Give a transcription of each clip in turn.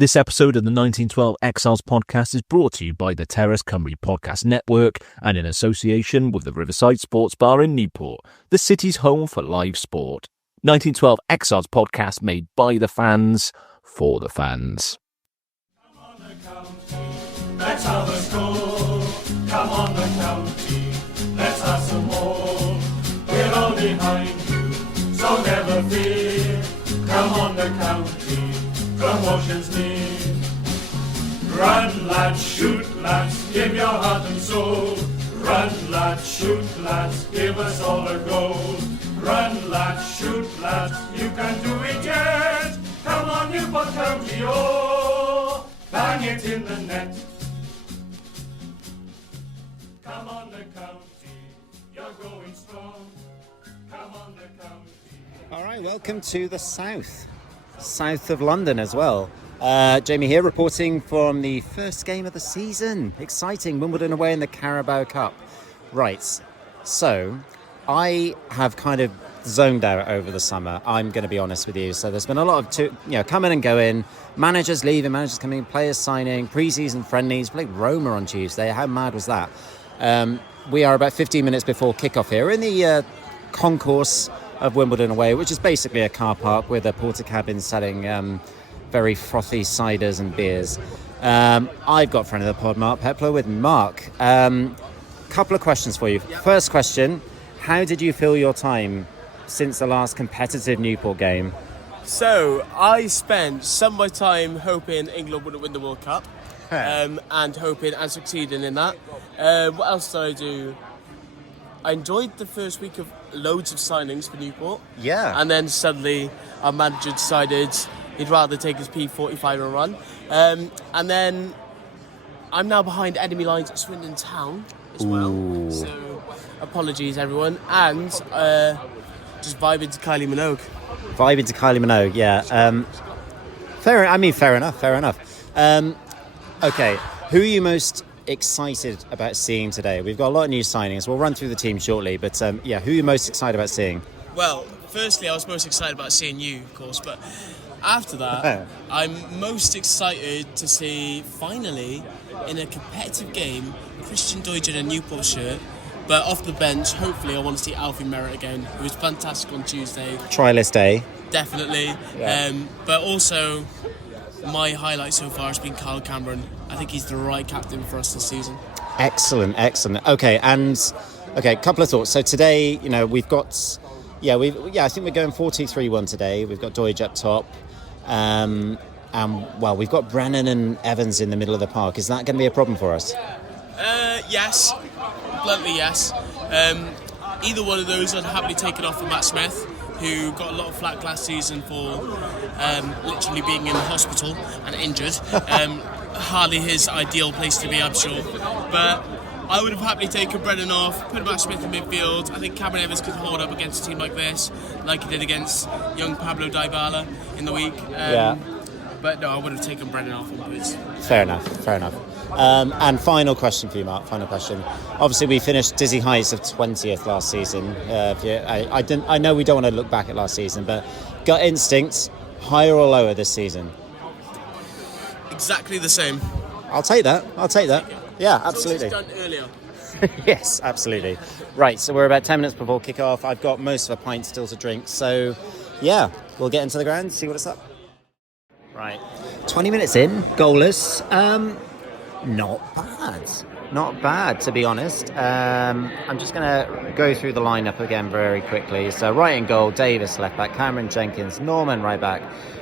This episode of the 1912 Exiles podcast is brought to you by the Terrace Cymru Podcast Network and in association with the Riverside Sports Bar in Newport, the city's home for live sport. 1912 Exiles podcast made by the fans, for the fans. Come on the county, let's have a goal. Come on the county, let's have some more. We're all behind you, so never fear. Come on the county, promotion's near. Run lads, shoot lads, give your heart and soul. Run lads, shoot lads, give us all a goal. Run lads, shoot lads, you can do it yet. Come on Newport County, oh, bang it in the net. Come on the county, you're going strong. Come on the county. All right, welcome to the south of London as well. Jamie here reporting from the first game of the season. Exciting, Wimbledon away in the Carabao Cup. Right, so I have kind of zoned out over the summer, I'm going to be honest with you. So there's been a lot of coming and going, managers leaving, managers coming, players signing, pre-season friendlies, played Roma on Tuesday. How mad was that? We are about 15 minutes before kickoff here in the concourse of Wimbledon away, which is basically a car park with a porta cabin selling very frothy ciders and beers. I've got friend of the pod, Mark Pepler, with Mark. Couple of questions for you. First question, how did you feel your time since the last competitive Newport game? So, I spent some of my time hoping England would win the World Cup and hoping and succeeding in that. What else did I do? I enjoyed the first week of loads of signings for Newport. Yeah. And then suddenly our manager decided he'd rather take his P45 and run. And then I'm now behind enemy lines at Swindon Town as well. Ooh. So apologies everyone. And just vibing to Kylie Minogue. Vibing to Kylie Minogue, yeah. Fair enough. Okay, who are you most excited about seeing today? We've got a lot of new signings. We'll run through the team shortly, but who are you most excited about seeing? Well, firstly, I was most excited about seeing you, of course, but after that, I'm most excited to see, finally, in a competitive game, Christian Doidge in a Newport shirt, but off the bench, hopefully, I want to see Alfie Merritt again, who was fantastic on Tuesday. Trialist day. Definitely. Yeah. But also, my highlight so far has been Kyle Cameron. I think he's the right captain for us this season. Excellent. Okay, couple of thoughts. So today, we've got, I think we're going 4-2-3-1 today. We've got Doidge up top, we've got Brennan and Evans in the middle of the park. Is that going to be a problem for us? Yes, bluntly yes. Either one of those I'd happily take it off for Matt Smith, who got a lot of flack last season for literally being in hospital and injured. Hardly his ideal place to be, I'm sure. But I would have happily taken Brennan off, put Matt Smith in midfield. I think Cameron Evans could hold up against a team like this, like he did against young Pablo Dybala in the week. But no, I would have taken Brennan off on boots. Fair enough. And final question for you, Mark. Obviously, we finished dizzy heights of 20th last season. I know we don't want to look back at last season, but gut instincts, higher or lower this season? Exactly the same. I'll take that. Yeah, absolutely. It's done earlier. Yes, absolutely. Right, so we're about 10 minutes before kick-off. I've got most of a pint still to drink. So, we'll get into the ground, see what it's up. Right, 20 minutes in, goalless. Not bad, to be honest. I'm just going to go through the lineup again very quickly. So right in goal, Davis left back, Cameron Jenkins, Norman right back.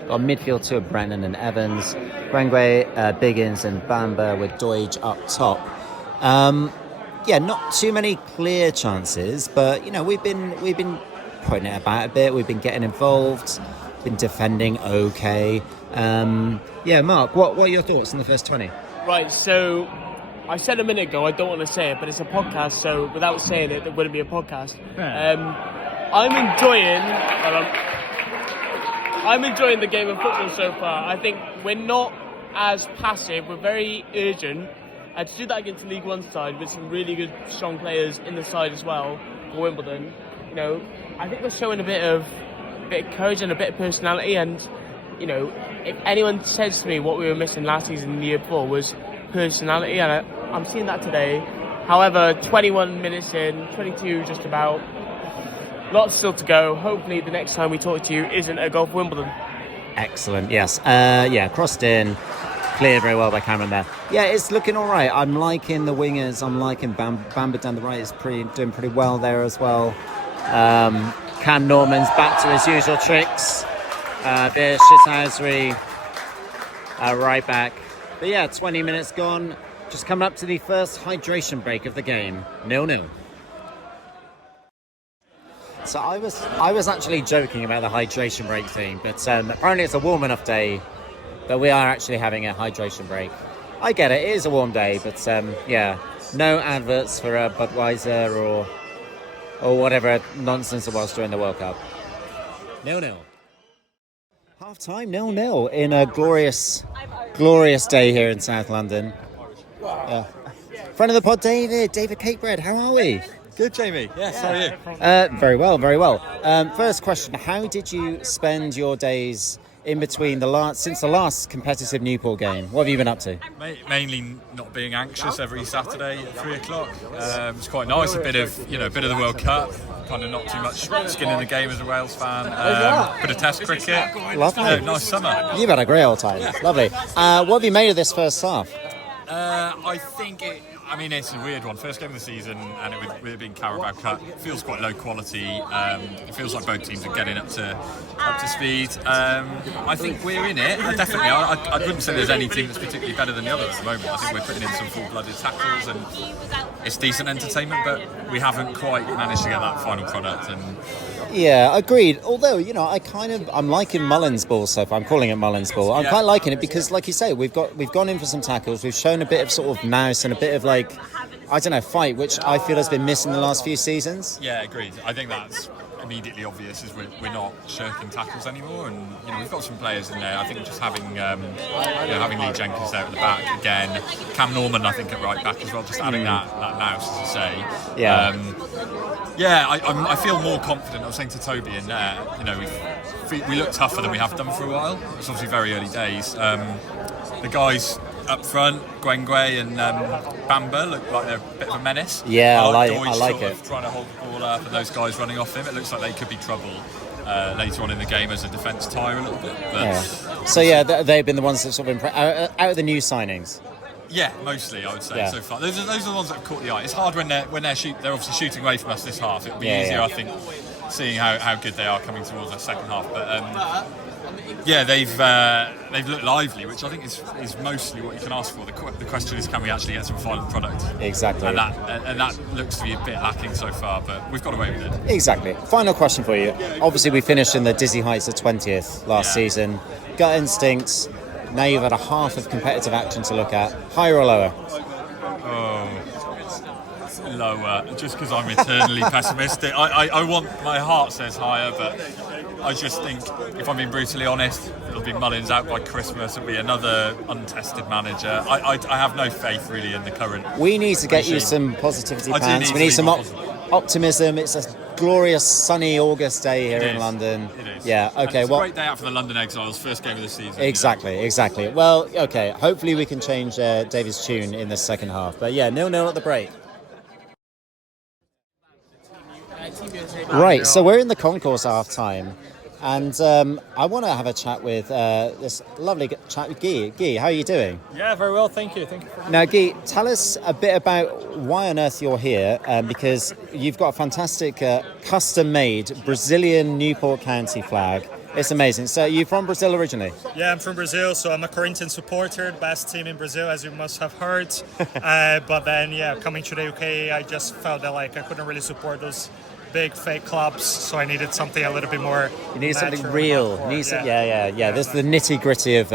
Got midfield two of Brennan and Evans, Gwent, Biggins and Bamba with Doidge up top. Not too many clear chances, but we've been putting it about a bit. We've been getting involved, been defending okay. Mark, what are your thoughts on the first 20? Right, so I said a minute ago I don't want to say it, but it's a podcast, so without saying it wouldn't be a podcast. I'm enjoying the game of football so far. I think we're not as passive, we're very urgent. To do that against the League One side with some really good, strong players in the side as well for Wimbledon, I think we're showing a bit of courage and a bit of personality, and if anyone says to me what we were missing last season and the year before was personality, and I'm seeing that today. However, 21 minutes in, 22 just about, lots still to go. Hopefully the next time we talk to you isn't a golf Wimbledon. Excellent, yes. Crossed in, cleared very well by Cameron there. Yeah, it's looking all right. I'm liking the wingers. I'm liking Bamber down the right is doing pretty well there as well. Cam Norman's back to his usual tricks. There's Shithousry right back. But yeah, 20 minutes gone. Just coming up to the first hydration break of the game. 0-0. So I was actually joking about the hydration break thing, but apparently it's a warm enough day that we are actually having a hydration break. I get it is a warm day, but no adverts for Budweiser or whatever nonsense it was during the World Cup. 0-0. Half time, 0-0 in a glorious day here in South London. Friend of the pod, David Cakebread, how are we? Good, Jamie. Yes, how are you? Very well. First question, how did you spend your days in between since the last competitive Newport game? What have you been up to? Mainly not being anxious every Saturday at 3:00. It's quite nice, a bit of the World Cup, kind of not too much skin in the game as a Wales fan. Bit of Test cricket. Lovely. Nice summer. You've had a great old time. Lovely. What have you made of this first half? I think it's a weird one. First game of the season, and with it being Carabao Cup, it feels quite low quality. It feels like both teams are getting up to speed. I think we're in it. Definitely. I wouldn't say there's any team that's particularly better than the other at the moment. I think we're putting in some full-blooded tackles, and it's decent entertainment, but we haven't quite managed to get that final product. And yeah, agreed. Although, I'm liking Mullinsball so far. I'm calling it Mullinsball. I'm quite liking it because, like you say, we've gone in for some tackles. We've shown a bit of sort of nous and a bit of fight, which I feel has been missing the last few seasons. Yeah, agreed. I think that's immediately obvious is we're not shirking tackles anymore, and we've got some players in there. I think just having Lee Jenkins there at the back again, Cam Norman I think at right back as well, just adding that nous, as you say. I feel more confident. I was saying to Toby in there, we look tougher than we have done for a while. It's obviously very early days. The guys up front, Gwent and Bamber look like they're a bit of a menace. Yeah, I like it. Trying to hold the ball up and those guys running off him, it looks like they could be trouble later on in the game as the defence tire a little bit. But So they've been the ones that sort of out of the new signings. Yeah, mostly I would say so far. Those are the ones that have caught the eye. It's hard when they're obviously shooting away from us this half. It would be easier, I think, seeing how good they are coming towards the second half. But they've looked lively, which I think is mostly what you can ask for. The question is, can we actually get some final product? Exactly. And that looks to be a bit lacking so far, but we've got away with it. Exactly. Final question for you. Obviously, we finished in the dizzy heights of 20th last season. Gut instincts. Now you've had a half of competitive action to look at. Higher or lower? Lower, just because I'm eternally pessimistic. I want, my heart says higher, but I just think, if I'm being brutally honest, it'll be Mullins out by Christmas. It'll be another untested manager. I have no faith really in the current. We need to get you some positivity plans. We need some optimism. It's a glorious sunny August day here in London. It is. Yeah, okay. It's a great day out for the London Exiles, first game of the season. Exactly. Well, okay, hopefully we can change David's tune in the second half. But 0-0 at the break. Right, so we're in the concourse at half time, and I want to have a chat with this lovely chat with Guy. Guy, how are you doing? Yeah, very well, thank you. Now, Guy, tell us a bit about why on earth you're here, because you've got a fantastic custom-made Brazilian Newport County flag. It's amazing. So you're from Brazil originally? Yeah, I'm from Brazil, so I'm a Corinthians supporter, the best team in Brazil, as you must have heard. But then, coming to the UK, I just felt that I couldn't really support those big fake clubs, so I needed something a little bit more. You need natural. something real. This is the nitty gritty of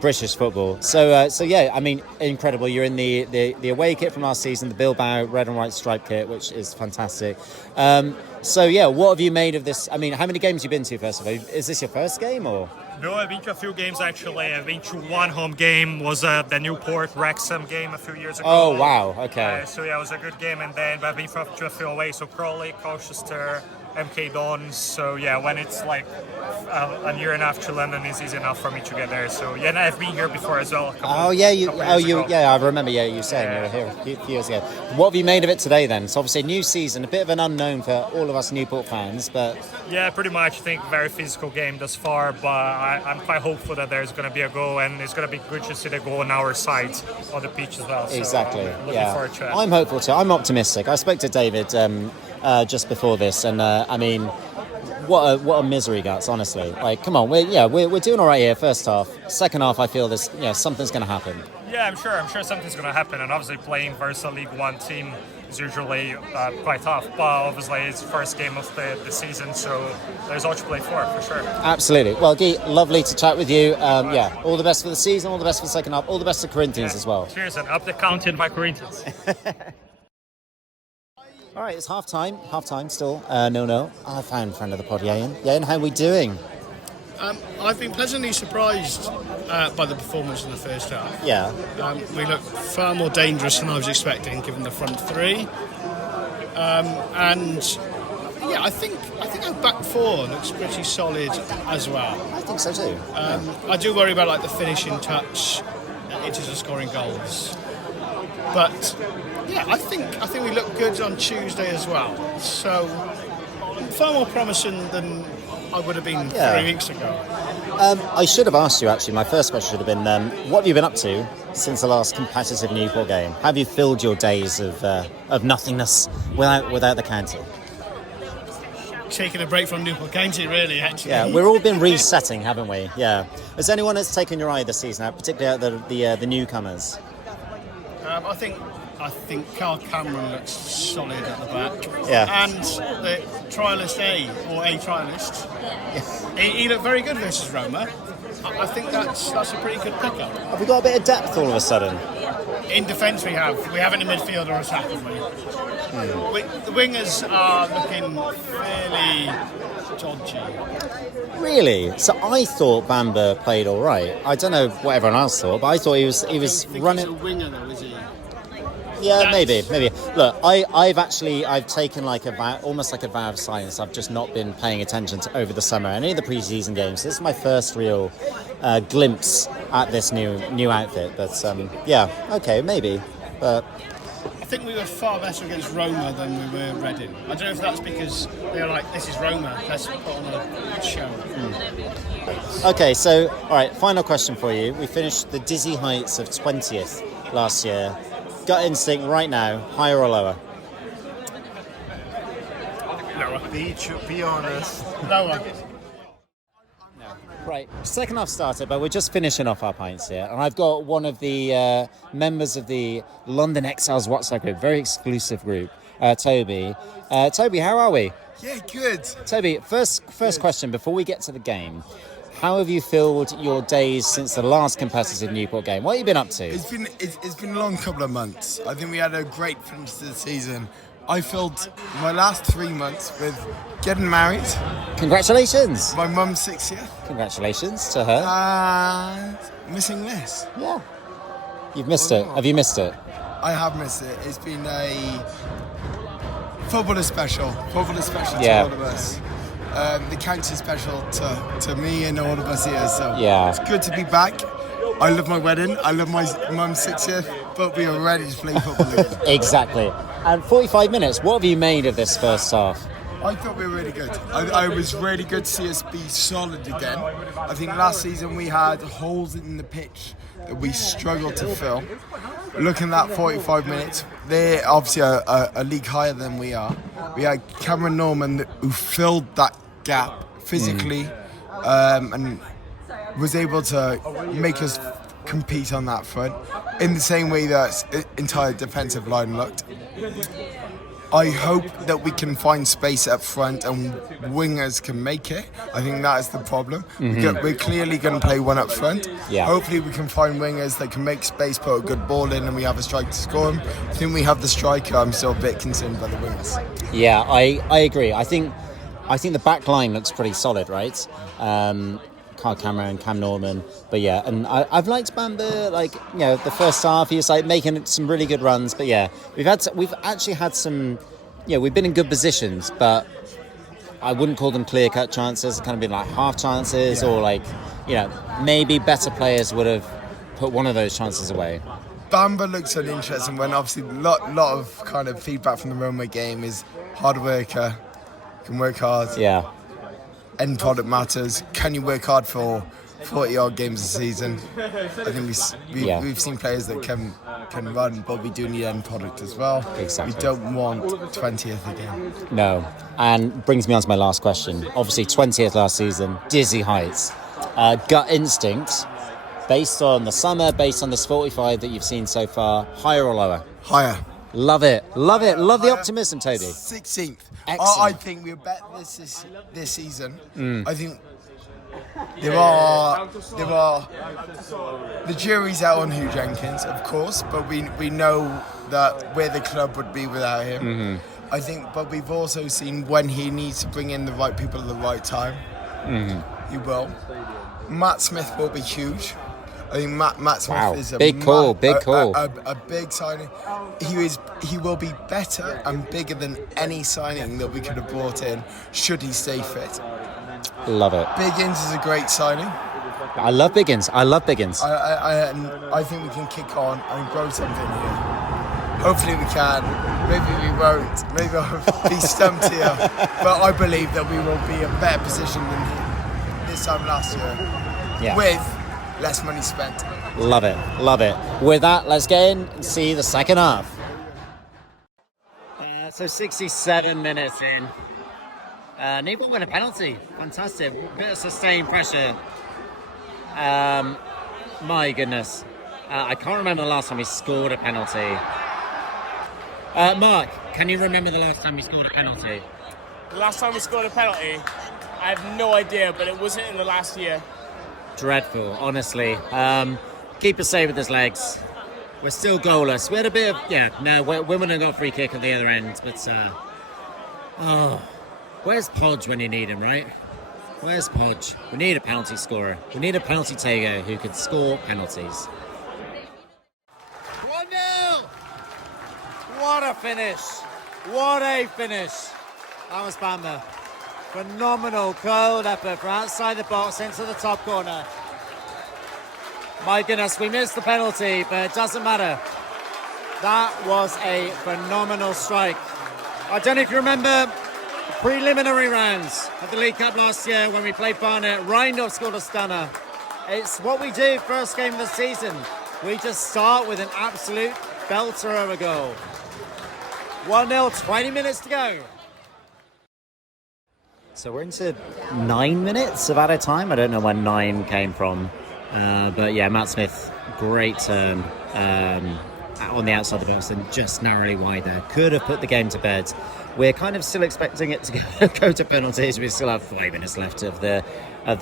British football. So incredible. You're in the away kit from last season, the Bilbao red and white striped kit, which is fantastic. What have you made of this? I mean, how many games have you been to, first of all? Is this your first game or? No, I've been to a few games actually. I've been to one home game, was the Newport Wrexham game a few years ago. Oh wow, okay. It was a good game, and then I've been to a few away, so Crawley, Colchester, MK Dons. So yeah, when it's like a year and a half to London is easy enough for me to get there. So yeah, and I've been here before as well. I remember. Yeah, you saying you were here a few years ago. What have you made of it today then? It's obviously a new season, a bit of an unknown for all of us Newport fans, but yeah, pretty much. I think very physical game thus far, but I'm quite hopeful that there's going to be a goal, and it's going to be good to see the goal on our side on the pitch as well. So exactly. Looking forward to it. I'm hopeful too. I'm optimistic. I spoke to David just before this, and I mean, what a misery guts, honestly. Like, come on, we're doing all right here. First half, second half, I feel this, something's going to happen. Yeah, I'm sure something's going to happen, and obviously playing versus a League One team is usually quite tough. But obviously, it's the first game of the season, so there's all to play for sure. Absolutely. Well, Guy, lovely to chat with you. All the best for the season, all the best for the second half, all the best to Corinthians as well. Cheers, and up the county in my Corinthians. All right, it's half time still. No. I found friend of the pod, Yayan. Yayan, how are we doing? I've been pleasantly surprised by the performance in the first half. Yeah. We look far more dangerous than I was expecting, given the front three. And yeah, I think our back four looks pretty solid as well. I think so too. I do worry about the finishing touch into the scoring goals, but yeah, I think we look good on Tuesday as well. So far more promising than I would have been 3 weeks ago. I should have asked you, actually, my first question should have been, what have you been up to since the last competitive Newport game? Have you filled your days of nothingness without the county? Taking a break from Newport County, really, actually. Yeah, we've all been resetting, haven't we? Yeah. Has anyone that's taken your eye this season out, particularly out the newcomers? I think Carl Cameron looks solid at the back. Yeah. And the trialist A trialist, he looked very good versus Roma. I think that's a pretty good pickup. Have we got a bit of depth all of a sudden? In defence we haven't in midfield or attack, have we? The wingers are looking fairly dodgy. Really? So I thought Bamba played all right. I don't know what everyone else thought, but I thought he was running. He's a winger though, is he? Yeah, maybe. Look, I've taken almost like a vow of silence. I've just not been paying attention to over the summer any of the pre-season games. This is my first real glimpse at this new outfit. But okay, maybe. But I think we were far better against Roma than we were Reading. I don't know if that's because they were like, this is Roma, let's put on a show. Okay, so all right, final question for you. We finished the dizzy heights of 20th last year. Gut instinct right now, higher or lower? Lower. Be honest. Lower. Right, second half started, but we're just finishing off our pints here. And I've got one of the members of the London Exiles WhatsApp group, very exclusive group, Toby. Toby, how are we? Yeah, good. Toby, first question before we get to the game. How have you filled your days since the last competitive Newport game? What have you been up to? It's been a long couple of months. I think we had a great finish to the season. I filled my last 3 months with getting married. Congratulations. My mum's 60th. Congratulations to her. And missing this. Yeah. You've missed it. Have you missed it? I have missed it. It's been a football is special. Football is special to all of us. The county is special to me and all of us here. So it's good to be back. I love my wedding. I love my mum's 60th. But we are ready to play football. Exactly. And 45 minutes, what have you made of this first half? I thought we were really good. I was really good to see us be solid again. I think last season we had holes in the pitch that we struggled to fill. Looking at that 45 minutes, they're obviously a league higher than we are. We had Cameron Norman who filled that gap physically and was able to make us compete on that front in the same way that entire defensive line looked. I hope that we can find space up front and wingers can make it. I think that is the problem. We're clearly going to play one up front. Yeah. Hopefully we can find wingers that can make space, put a good ball in, and we have a striker to score them. I think we have the striker. I'm still a bit concerned by the wingers. Yeah, I agree. I think the back line looks pretty solid, right? Carl Cameron, Cam Norman, but yeah, and I've liked Bamba. The first half he was making some really good runs, but yeah, we've actually had some. We've been in good positions, but I wouldn't call them clear-cut chances. Kind of been like half chances, or like, maybe better players would have put one of those chances away. Bamba looks an interesting one. Obviously, a lot of kind of feedback from the Roma game is hard worker, can work hard. Yeah. End product matters. Can you work hard for 40-odd games a season? I think we've seen players that can run, but we do need end product as well. Exactly. We don't want 20th again. No. And brings me on to my last question. Obviously, 20th last season, dizzy heights. Gut instinct, based on the summer, based on this 45 that you've seen so far, higher or lower? Higher. Love it. Love the optimism, Toby. 16th. Excellent. I think we're better this season. I think there are the jury's out on Hugh Jenkins, of course, but we know that where the club would be without him. Mm-hmm. I think, but we've also seen when he needs to bring in the right people at the right time. He will. Matt Smith will be huge. I think Matt Smith is a big call. A big signing. He will be better and bigger than any signing that we could have brought in should he stay fit. Love it. Biggins is a great signing. I love Biggins. I think we can kick on and grow something here. Hopefully we can. Maybe we won't. Maybe I'll be stumped here. But I believe that we will be in a better position than this time last year. With less money spent. Love it. With that, let's get in and see the second half. So 67 minutes in. Newport win a penalty. Fantastic. Bit of sustained pressure. My goodness. I can't remember the last time we scored a penalty. Mark, can you remember the last time we scored a penalty? The last time we scored a penalty, I have no idea, but it wasn't in the last year. Dreadful, honestly. Keeper saved with his legs. We're still goalless. We had a bit of, Wimbledon got a free kick at the other end, but, where's Podge when you need him, right? Where's Podge? We need a penalty scorer. We need a penalty taker who can score penalties. 1-0! What a finish. That was Bamba. Phenomenal curled effort from outside the box into the top corner. My goodness, we missed the penalty, but it doesn't matter. That was a phenomenal strike. I don't know if you remember the preliminary rounds of the League Cup last year when we played Barnet. Reindorf scored a stunner. It's what we do first game of the season. We just start with an absolute belter of a goal. 1-0, 20 minutes to go. So we're into 9 minutes of added time. I don't know where 9 came from. But yeah, Matt Smith, great turn on the outside of the box and just narrowly wide there. Could have put the game to bed. We're kind of still expecting it to go to penalties. We still have 5 minutes left of the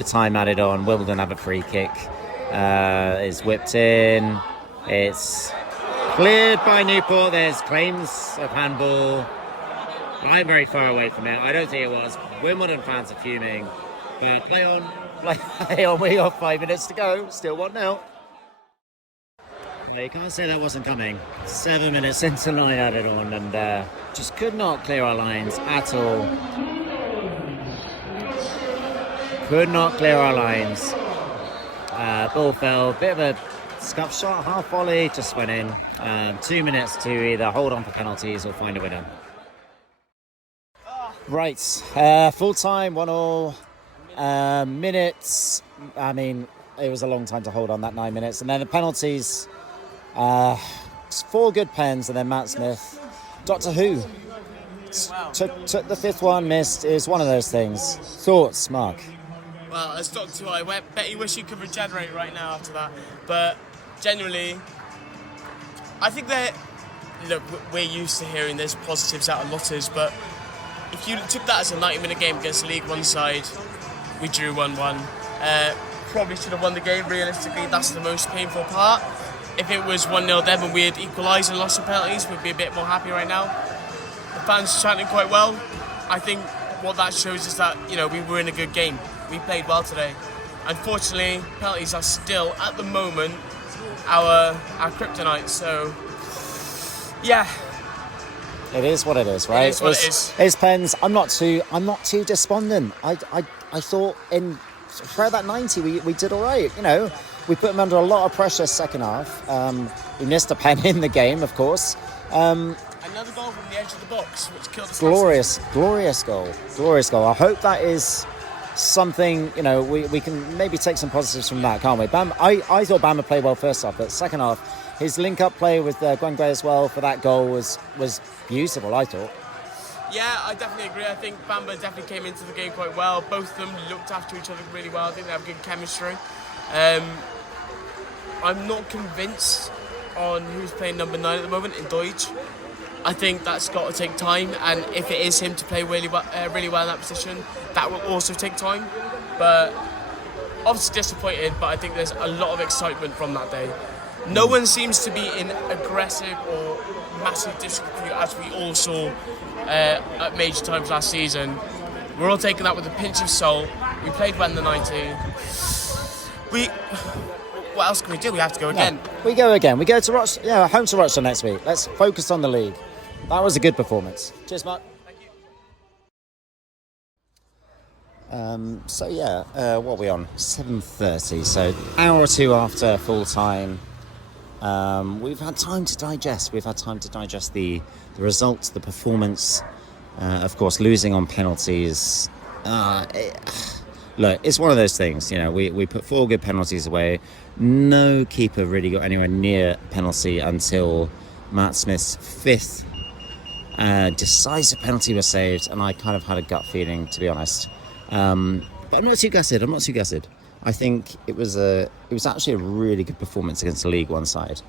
time added on. Wimbledon have a free kick. It's whipped in. It's cleared by Newport. There's claims of handball. I'm very far away from it. I don't think it was. Wimbledon fans are fuming. But play on. We got 5 minutes to go. Still 1-0. You can't say that wasn't coming. 7 minutes into 9 added on, and just could not clear our lines at all. Could not clear our lines. Ball fell. Bit of a scuff shot, half volley, just went in. 2 minutes to either hold on for penalties or find a winner. Right, full time, 1-1. Minutes. I mean, it was a long time to hold on, that 9 minutes. And then the penalties. 4 good pens, and then Matt Smith. Doctor Who. Took the 5th one, missed. It was one of those things. Thoughts, Mark? Well, as Doctor Who, I bet you wish you could regenerate right now after that. But genuinely, I think that, look, we're used to hearing there's positives out of Lotters, but if you took that as a 90-minute game against the League One side, we drew 1-1. Probably should have won the game, realistically. That's the most painful part. If it was 1-0 then and we had equalised and lost the penalties, we'd be a bit more happy right now. The fans chanting quite well. I think what that shows is that, we were in a good game. We played well today. Unfortunately, penalties are still, at the moment, our kryptonite. So, yeah, It is what it is, right? It is what it is. It's pens. I'm not too despondent. I thought throughout that 90 we did all right. You know, we put them under a lot of pressure second half. We missed a pen in the game, of course. Another goal from the edge of the box, which killed us. Glorious goal. I hope that is something, you know, we can maybe take some positives from that, can't we? I thought Bamba played well first half, but second half, his link-up play with Gwent as well for that goal was beautiful, I thought. Yeah, I definitely agree. I think Bamba definitely came into the game quite well. Both of them looked after each other really well. I think they have good chemistry. I'm not convinced on who's playing number 9 at the moment in Deutsch. I think that's got to take time, and if it is him to play really well in that position, that will also take time. But obviously disappointed, but I think there's a lot of excitement from that day. No one seems to be in aggressive or massive disrepute as we all saw at major times last season. We're all taking that with a pinch of salt. We played well in the 90. What else can we do? We have to go again. No, we go again. We go to home to Rochdale next week. Let's focus on the league. That was a good performance. Cheers, Mark. Thank you. What are we on? 7:30. So hour or two after full time. We've had time to digest. We've had time to digest the results, the performance. Of course, losing on penalties. Look, it's one of those things. You know, we put 4 good penalties away. No keeper really got anywhere near penalty until Matt Smith's 5th decisive penalty was saved, and I kind of had a gut feeling, to be honest. But I'm not too gutted. I think it was actually a really good performance against the League One side.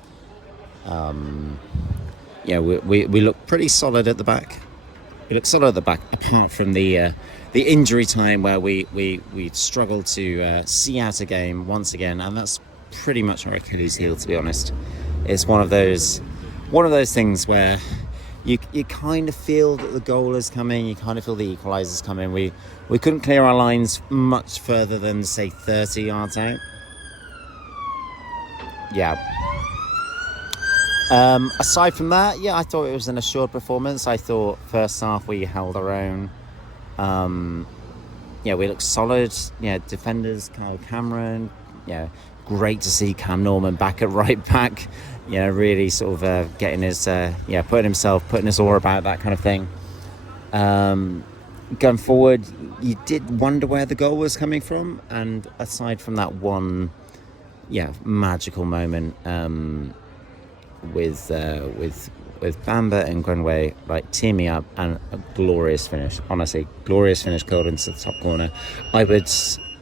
We look pretty solid at the back. Apart from the injury time where we struggled to see out a game once again, and that's pretty much our Achilles heel, to be honest. It's one of those things where you kind of feel that the goal is coming, you kind of feel the equaliser's coming. We couldn't clear our lines much further than, say, 30 yards out. Yeah. Aside from that, I thought it was an assured performance. I thought first half we held our own. We looked solid. Defenders, Kyle Cameron. Great to see Cam Norman back at right back. Really sort of getting his, putting his aura about, that kind of thing. Going forward, you did wonder where the goal was coming from, and aside from that one, magical moment with Bamba and Grenway, like, teaming up, and a glorious finish. Honestly, glorious finish, curled into the top corner. I would,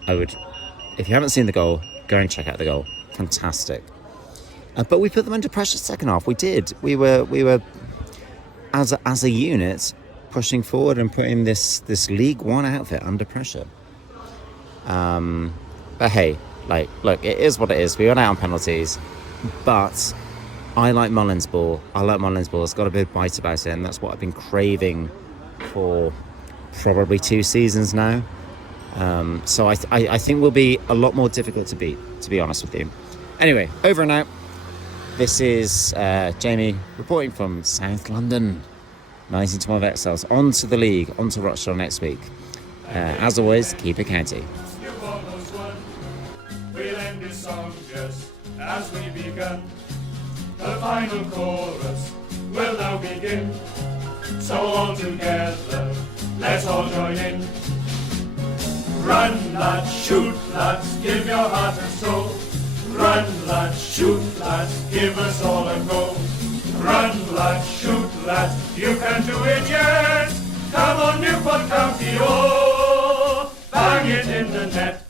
if you haven't seen the goal, go and check out the goal. Fantastic. But we put them under pressure second half. We did. We were as a unit pushing forward and putting this League One outfit under pressure. But hey, look, it is what it is. We went out on penalties, but I like Mullinsball. It's got a bit of bite about it, and that's what I've been craving for probably 2 seasons now. So I think we'll be a lot more difficult to beat, to be honest with you. Anyway, over and out. This is Jamie reporting from South London. 1912 Exiles. On to the league, on to Rochdale next week. As always, keep it county. You've almost won. We'll end this song just as we begun. The final chorus will now begin. So all together, let's all join in. Run, lads, shoot, lads, give your heart and soul. Run, lads, shoot, lads, give us all a go. Run, lads, shoot, lads, you can do it yet. Come on, Newport County, oh, bang it in the net.